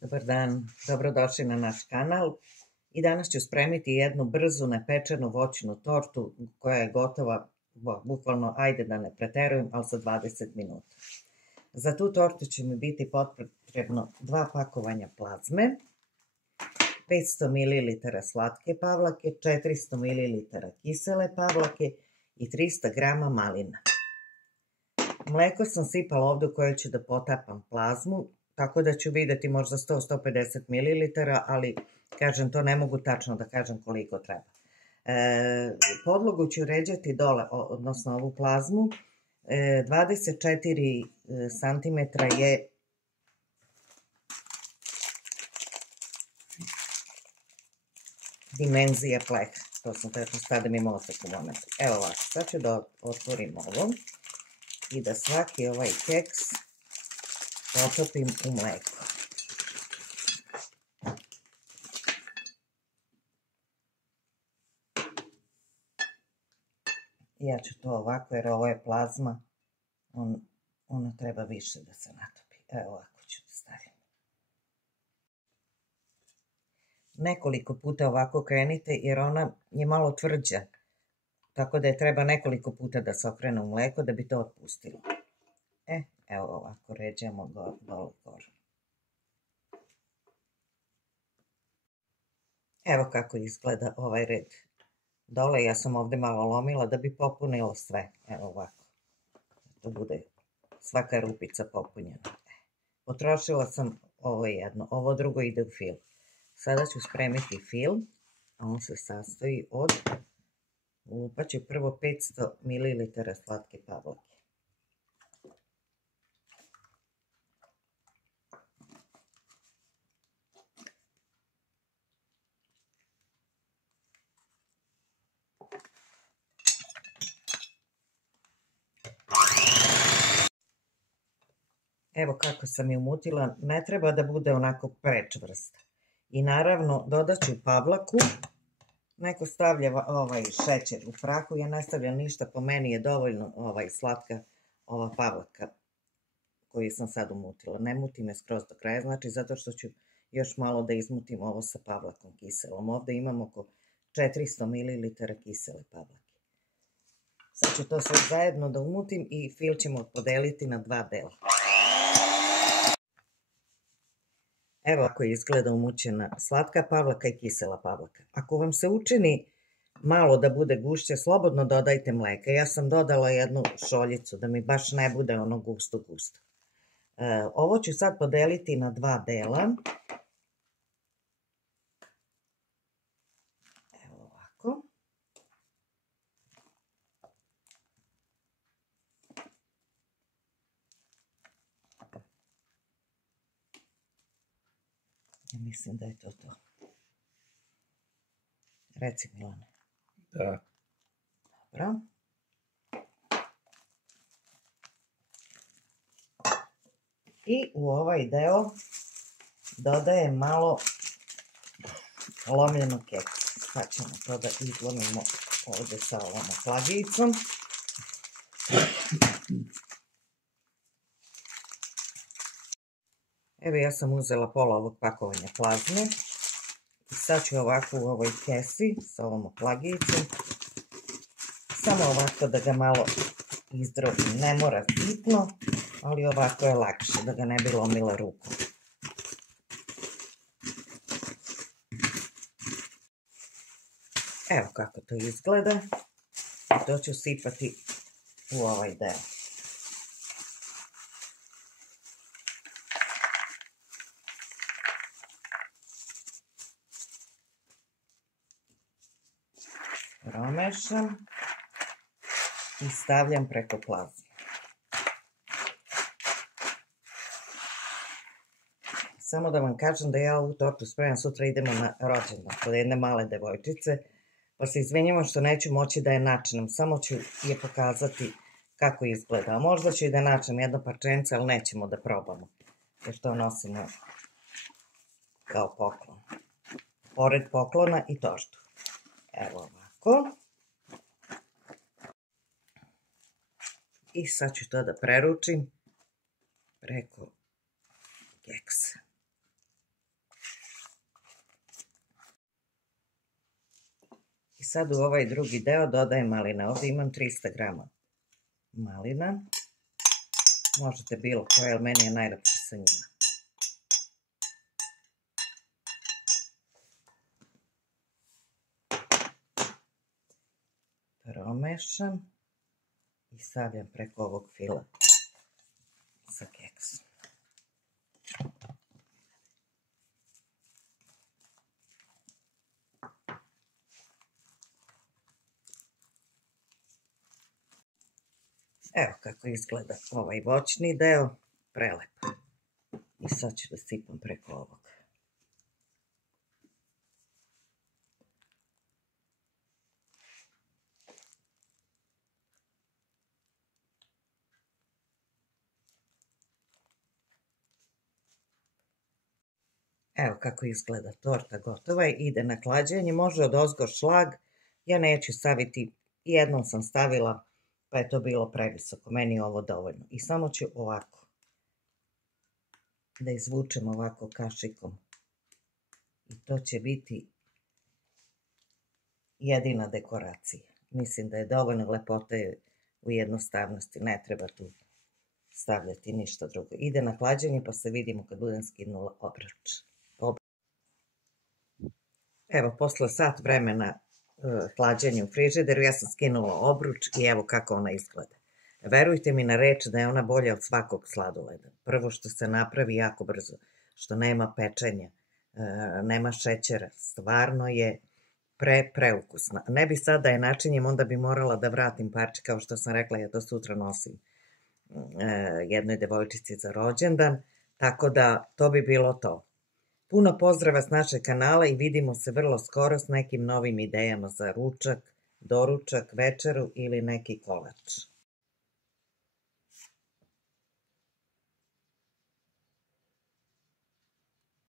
Dobar dan, dobrodošli na naš kanal i danas ću spremiti jednu brzu nepečenu voćnu tortu koja je gotova, bukvalno ajde da ne preterujem, ali za 20 minuta. Za tu tortu će mi biti potrebno 2 pakovanja plazme, 500 ml slatke pavlake, 400 ml kisele pavlake i 300 g malina. Mleko sam sipala ovdje u koje ću da potapam plazmu, tako da ću vidjeti možda 100-150 ml, ali kažem, to ne mogu tačno da kažem koliko treba. Podlogu ću ređati dole, odnosno ovu plazmu. 24 cm je dimenzija pleha. To sam tečno stavim i mozak u momentu. Evo ovako, sad ću da otvorim ovo i da svaki ovaj keks potopim u mleku. Ja ću to ovako, jer ovo je plazma, ona treba više da se natopi. Evo ovako ću da stavim. Nekoliko puta ovako krenite, jer ona je malo tvrđa, tako da je treba nekoliko puta da se okrene u mleko da bi to otpustilo. Evo ovako ređamo dole gore. Evo kako izgleda ovaj red dole. Ja sam ovdje malo lomila da bi popunilo sve. Evo ovako. Da bude svaka rupica popunjena. Potrošila sam ovo jedno. Ovo drugo ide u fil. Sada ću spremiti fil. A on se sastoji od... Lupat ću prvo 500 ml slatke pavlake. Evo kako sam je umutila, ne treba da bude onako prečvrsta. I naravno dodat ću pavlaku, neko stavlja šećer u prahu, ja ne stavljam ništa, po meni je dovoljno slatka ova pavlaka koju sam sad umutila. Ne mutim je skroz do kraja, znači zato što ću još malo da izmutim ovo sa pavlakom kiselom. Ovdje imam oko 400 ml kisele pavlake. Sad ću to sve zajedno da umutim i fil ćemo podeliti na 2 dela. Evo ako izgleda umućena slatka pavlaka i kisela pavlaka. Ako vam se učini malo da bude gušće, slobodno dodajte mleka. Ja sam dodala jednu šoljicu da mi baš ne bude ono gusto. Ovo ću sad podeliti na 2 dela. Evo ovako. Ja mislim da je to to. Reci, Milane. Da. Dobro. I u ovaj deo dodajem malo lomljenog keksa. Sad ćemo to da izlomimo ovdje sa ovom plagijicom. Evo ja sam uzela pola ovog pakovanja plazme i sad ću ovako u ovoj kesi sa ovom oplagijicom samo ovako da ga malo izdrobim. Ne mora sitno, ali ovako je lakše da ga ne bi lomila rukom. Evo kako to izgleda. To ću sipati u ovaj deo. Promešam i stavljam preko plazme. Samo da vam kažem da ja ovu tortu spremam, sutra idemo na rođendan kod jedne male devojčice, pa se izvinjavam što neću moći da je načinem, samo ću je pokazati kako izgleda. A možda ću i da načinem jedno parčence, ali nećemo da probamo, jer to nosimo kao poklon. Pored poklona i tortu. Evo ovako. I sad ću to da preručim preko keksa. sad u ovaj drugi deo dodajem maline. Ovdje imam 300 grama malina. Možete bilo koje, ali meni je najlepše sa njima. Promešam i stavljam preko ovog fila sa keksom. Evo kako izgleda ovaj voćni deo, prelep. I sad ću da sipam preko ovog. Evo kako izgleda torta, gotova je, ide na hlađenje, može odozgo šlag, ja neću staviti, jednom sam stavila pa je to bilo previsoko, meni je ovo dovoljno. I samo ću ovako da izvučem ovako kašikom i to će biti jedina dekoracija. Mislim da je dovoljno, lepota je u jednostavnosti, ne treba tu stavljati ništa drugo. Ide na hlađenje pa se vidimo kad budem skinula obruč. Evo, posle sat vremena hlađenja u frižideru, ja sam skinula obruč i evo kako ona izgleda. Verujte mi na reč da je ona bolja od svakog sladoleda. Prvo što se napravi jako brzo, što nema pečenja, nema šećera, stvarno je preukusna. Ne bi sad da je načinjem, onda bi morala da vratim parče, kao što sam rekla, ja to sutra nosim jednoj devojčici za rođendan, tako da to bi bilo to. Puno pozdrava s našeg kanala i vidimo se vrlo skoro s nekim novim idejama za ručak, doručak, večeru ili neki kolač.